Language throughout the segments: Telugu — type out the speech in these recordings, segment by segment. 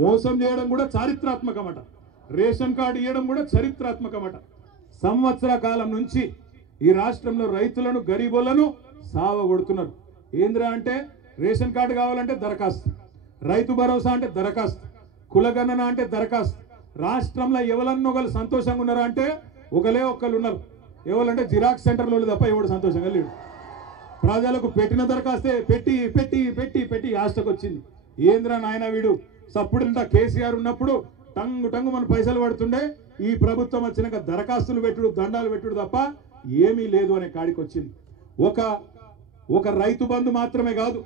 మోసం చేయడం కూడా చారిత్రాత్మకమట, రేషన్ కార్డు ఇవ్వడం కూడా చరిత్రాత్మకమట. సంవత్సర కాలం నుంచి ఈ రాష్ట్రంలో రైతులను గరీబులను సావగొడుతున్నారు. ఏంద్రా అంటే రేషన్ కార్డు కావాలంటే దరఖాస్తు, రైతు భరోసా అంటే దరఖాస్తు, కులగణన అంటే దరఖాస్తు. రాష్ట్రంలో ఎవరన్నొకరు సంతోషంగా ఉన్నారా అంటే ఒకళ్ళు ఉన్నారు. ఎవరంటే జిరాక్స్ సెంటర్లో తప్ప ఎవడు సంతోషంగా లేడు. ప్రజలకు పెట్టిన దరఖాస్తే పెట్టి పెట్టి పెట్టి పెట్టి ఆశకు వచ్చింది. ఏంద్రా నాయన వీడు సప్పుడంతా కేసీఆర్ ఉన్నప్పుడు టంగు టంగు మన పైసలు పడుతుండే, ఈ ప్రభుత్వం వచ్చినాక దరఖాస్తులు పెట్టుడు దండాలు పెట్టుడు తప్ప ఏమీ లేదు అనే కాడికి వచ్చింది. ఒక రైతు బంధు మాత్రమే కాదు,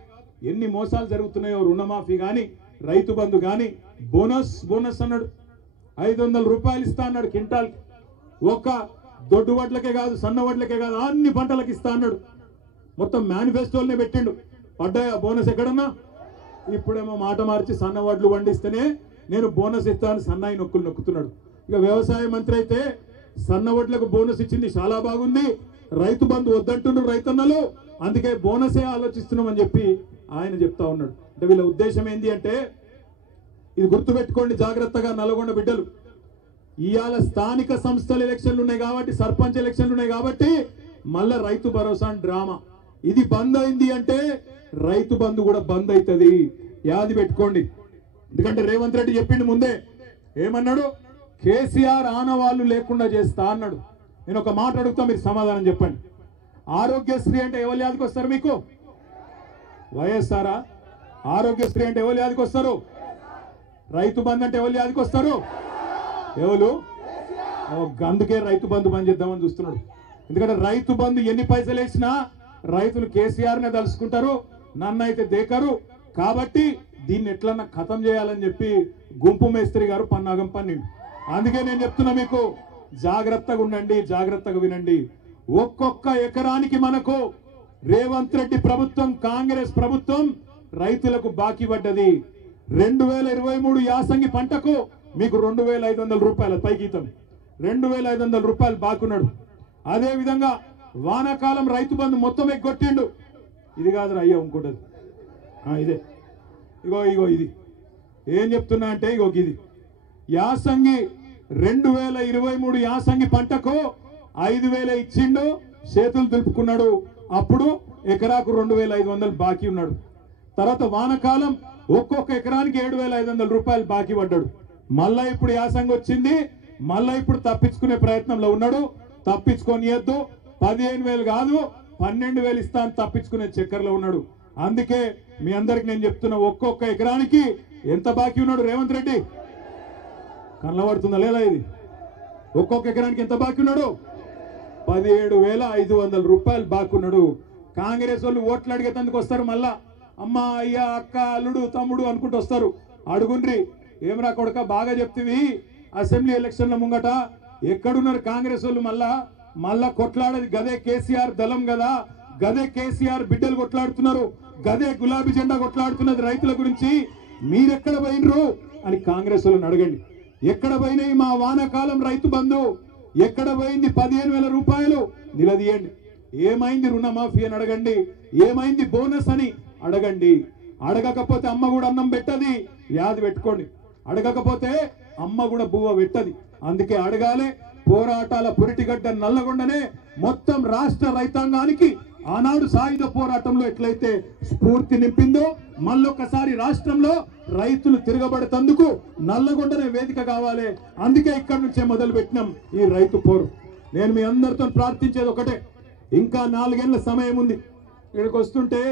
ఎన్ని మోసాలు జరుగుతున్నాయో. రుణమాఫీ కానీ, రైతు బంధు కానీ, బోనస్ అన్నాడు, 500 రూపాయలు ఇస్తా అన్నాడు క్వింటాల్. ఒక దొడ్డు వడ్లకే కాదు, సన్న వడ్లకే కాదు, అన్ని పంటలకు ఇస్తా అన్నాడు. మొత్తం మేనిఫెస్టోలనే పెట్టిండు. పడ్డాయా బోనస్ ఎక్కడన్నా? ఇప్పుడేమో మాట మార్చి సన్న వడ్లు వండిస్తేనే నేను బోనస్ ఇస్తాను సన్నాయి నొక్కుతున్నాడు. ఇక వ్యవసాయ మంత్రి అయితే సన్న వడ్లకు బోనస్ ఇచ్చింది చాలా బాగుంది, రైతు బంధు వద్దంటున్నారు రైతన్నలు, అందుకే బోనసే ఆలోచిస్తున్నామని చెప్పి ఆయన చెప్తా ఉన్నాడు. అంటే వీళ్ళ ఉద్దేశం ఏంటి అంటే, ఇది గుర్తుపెట్టుకోండి జాగ్రత్తగా నల్గొండ బిడ్డలు, ఇవాళ స్థానిక సంస్థల ఎలక్షన్లు ఉన్నాయి కాబట్టి, సర్పంచ్ ఎలక్షన్లు ఉన్నాయి కాబట్టి మళ్ళా రైతు భరోసా డ్రామా. ఇది బంద్ అయింది అంటే రైతు బంధు కూడా బంద్ అవుతుంది, యాది పెట్టుకోండి. ఎందుకంటే రేవంత్ రెడ్డి చెప్పిండు ముందే, ఏమన్నాడు? కేసీఆర్ ఆనవాళ్ళు లేకుండా చేస్తా అన్నాడు. నేను ఒక మాట అడుగుతా, మీరు సమాధానం చెప్పండి. ఆరోగ్యశ్రీ అంటే ఎవరు యాదికి వస్తారు మీకు? వైఎస్ఆరా? ఆరోగ్యశ్రీ అంటే ఎవరు యాదికి వస్తారు? రైతు బంధు అంటే ఎవరు యాదికి వస్తారు? ఎవరు? అందుకే రైతు బంధు బంద్ చేద్దామని చూస్తున్నాడు. ఎందుకంటే రైతు బంధు ఎన్ని పైసలు వేసినా రైతులు కేసీఆర్నే తలుసుకుంటారు, నన్ను అయితే దేకరు. కాబట్టి దీన్ని ఎట్లన్నా ఖతం చేయాలని చెప్పి గుంపు మేస్త్రి గారు పన్నాగం పన్నిండు. అందుకే నేను చెప్తున్నా మీకు, జాగ్రత్తగా ఉండండి, జాగ్రత్తగా వినండి. ఒక్కొక్క ఎకరానికి మనకు రేవంత్ రెడ్డి ప్రభుత్వం, కాంగ్రెస్ ప్రభుత్వం రైతులకు బాకీ పడ్డది. 2023 యాసంగి పంటకు మీకు 2500 రూపాయల పైగీతం, 2500 రూపాయలు బాకున్నాడు. అదే విధంగా వానాకాలం రైతు బంధు మొత్తం ఎగ్గొట్టిండు. ఇది కాదురా అయ్యా ఇంకోటది, ఇదే ఇగో ఇది ఏం చెప్తున్నా అంటే, ఇది యాసంగి 2023 యాసంగి పంటకు 5000 ఇచ్చిండు, చేతులు దులుపుకున్నాడు. అప్పుడు ఎకరాకు 2500 బాకీ ఉన్నాడు. తర్వాత వానకాలం ఒక్కొక్క ఎకరానికి 7500 రూపాయలు బాకీ పడ్డాడు. మళ్ళా ఇప్పుడు యాసంగి వచ్చింది, మళ్ళా ఇప్పుడు తప్పించుకునే ప్రయత్నంలో ఉన్నాడు. తప్పించుకోనియద్దు, 15000 కాదు 12000 ఇస్తాను తప్పించుకునే చక్కర్లో ఉన్నాడు. అందుకే మీ అందరికి నేను చెప్తున్నా, ఒక్కొక్క ఎకరానికి ఎంత బాకీ ఉన్నాడు రేవంత్ రెడ్డి? కనబడుతుందా లేదా ఇది? ఒక్కొక్క ఎకరానికి ఎంత బాకీ ఉన్నాడు? 17500 రూపాయలు బాకీ ఉన్నాడు. కాంగ్రెస్ వాళ్ళు ఓట్లు అడిగేందుకు వస్తారు, మళ్ళా అమ్మ అయ్యా అక్క అల్లుడు తమ్ముడు అనుకుంటూ వస్తారు. అడుగుండ్రి, ఏమరా కొడక బాగా చెప్తివి అసెంబ్లీ ఎలక్షన్ల ముంగట ఎక్కడున్నారు కాంగ్రెస్ వాళ్ళు? మళ్ళా కొట్లాడేది గదే కేసీఆర్ దళం కదా, గదే కేసీఆర్ బిడ్డలు కొట్లాడుతున్నారు, గదే గులాబీ జెండా కొట్లాడుతున్నది రైతుల గురించి. మీరెక్కడ పోయినరు అని కాంగ్రెస్ వాళ్ళని అడగండి. ఎక్కడ పోయినాయి మా వానాకాలం రైతు బంధు? ఎక్కడ పోయింది 15000 రూపాయలు? నిలదీయండి. ఏమైంది రుణమాఫీ అని అడగండి, ఏమైంది బోనస్ అని అడగండి. అడగకపోతే అమ్మ కూడా అన్నం పెట్టది, యాది పెట్టుకోండి. అడగకపోతే అమ్మ కూడా బువ్వ పెట్టది. అందుకే అడగాలి. పోరాటాల పురిటిగడ్డ నల్లగొండనే మొత్తం రాష్ట్ర రైతాంగానికి ఆనాడు సాయుధ పోరాటంలో ఎట్లయితే స్ఫూర్తి నింపిందో, మళ్ళొక్కసారి రాష్ట్రంలో రైతులు తిరగబడేందుకు నల్లగొండనే వేదిక కావాలి. అందుకే ఇక్కడి నుంచే మొదలు పెట్టినాం ఈ రైతు పోరు. నేను మీ అందరితో ప్రార్థించేది ఒకటే, ఇంకా 4 ఏళ్ల సమయం ఉంది. ఇక్కడికి వస్తుంటే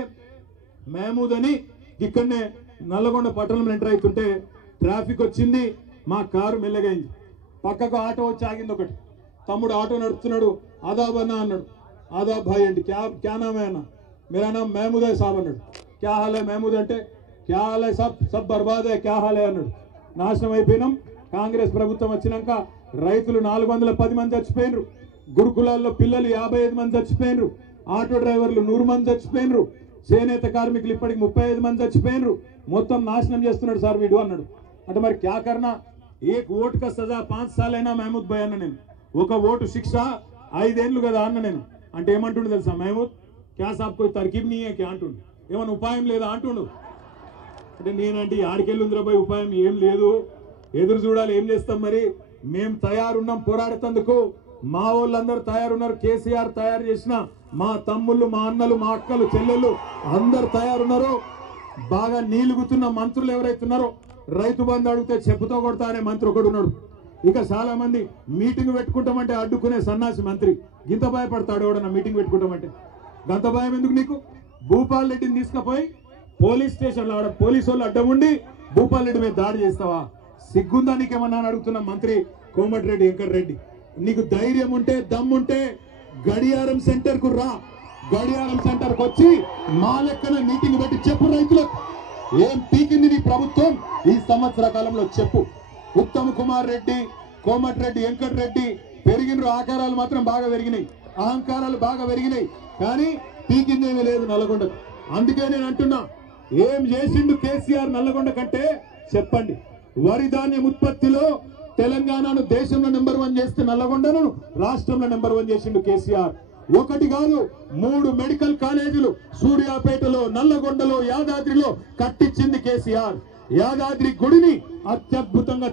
మహమూద్ అని ఇక్కడనే నల్లగొండ పట్టణంలో ఎంటర్ అవుతుంటే ట్రాఫిక్ వచ్చింది, మా కారు మెల్లగైంది. పక్కకు ఆటో వచ్చి ఆగింది. ఒకటి తమ్ముడు ఆటో నడుపుతున్నాడు, ఆదాబ్ అన్న అన్నాడు. ఆదాబ్ భాయ్ అండి, క్యా నామ్ హై అన్న? మేరా నామ్ మహమూద్ హై సాబ్ అన్నాడు. క్యా హాల్ హై మహమూద్ అంటే, క్యా హాల్ హై సబ్ బర్బాద్ హై, క్యా హాల్ హై అన్నాడు. నాశనం అయిపోయినాం. కాంగ్రెస్ ప్రభుత్వం వచ్చినాక రైతులు 410 మంది చచ్చిపోయినరు, గురుకులాల్లో పిల్లలు 55 మంది చచ్చిపోయినరు, ఆటో డ్రైవర్లు 100 మంది చచ్చిపోయినరు, చేనేత కార్మికులు ఇప్పటికి 35 మంది చచ్చిపోయినరు. మొత్తం నాశనం చేస్తున్నాడు సార్ వీడు అన్నాడు. అంటే మరి క్యా కర్నా? ఏక్ ఓటు కా సజా 5 సార్లు అయినా మహమూద్ భాయ్ అన్న. నేను ఒక ఓటు శిక్ష 5 ఏళ్ళు కదా అన్న. నేను అంటే ఏమంటుండు తెలుసా మహమూద్? క్యా సాబ్ కోయి తర్కీబ్ నీ క్యా అంటుండు, ఏమన్నా ఉపాయం లేదా అంటుండు. అంటే నేనంటే ఆడికెళ్ళుందిరాబాయ్ ఉపాయం ఏం లేదు, ఎదురు చూడాలి, ఏం చేస్తాం మరి. మేం తయారున్నాం పోరాడేందుకు, మా వాళ్ళందరూ తయారున్నారు. కేసీఆర్ తయారు చేసిన మా తమ్ముళ్ళు, మా అన్నలు, మా అక్కలు, చెల్లెళ్ళు అందరు తయారున్నారు. బాగా నీలుగుతున్న మంత్రులు ఎవరైతున్నారో, రైతు బంధు అడిగితే చెప్పుతో కొడతా అనే మంత్రి ఒకడు ఉన్నాడు. ఇక చాలా మంది మీటింగ్ పెట్టుకుంటామంటే అడ్డుకునే సన్నాసి మంత్రి. గింత భయపడతాడు ఎవడన్నా మీటింగ్ పెట్టుకుంటామంటే? గంత భయం ఎందుకు నీకు? భూపాల్ రెడ్డిని తీసుకుపోయి పోలీస్ స్టేషన్లో ఆడ పోలీసు వాళ్ళు అడ్డం ఉండి భూపాల్ రెడ్డి మీద దాడి చేస్తావా? సిగ్గుందా నీకేమన్నా అని అడుగుతున్న మంత్రి కోమటిరెడ్డి వెంకటరెడ్డి. నీకు ధైర్యం ఉంటే, దమ్ముంటే గడియారం సెంటర్ కు రా. గడియారం సెంటర్ కు వచ్చి మా లెక్కన మీటింగ్ పెట్టి చెప్పు రైతులకు ఏం పీకింది నీ ప్రభుత్వం ఈ సంవత్సర కాలంలో చెప్పు. ఉత్తమ్ కుమార్ రెడ్డి, కోమటిరెడ్డి వెంకటరెడ్డి పెరిగిన ఆకారాలు మాత్రం బాగా పెరిగినాయి, అహంకారాలు బాగా పెరిగినాయి, కానీ పీకిందేమీ లేదు నల్లగొండకు. అందుకే నేను అంటున్నా, ఏం చేసిండు కేసీఆర్ నల్లగొండ కంటే చెప్పండి. వరి ధాన్యం ఉత్పత్తిలో తెలంగాణను దేశంలో నెంబర్ 1 చేస్తే నల్లగొండను రాష్ట్రంలో నెంబర్ 1 చేసిండు కేసీఆర్. ఒకటి కాదు, 3 మెడికల్ కాలేజీలు సూర్యాపేటలో, నల్లగొండలో, యాదాద్రిలో కట్టించింది కేసీఆర్. యాదాద్రి గుడిని అత్యద్భుతంగా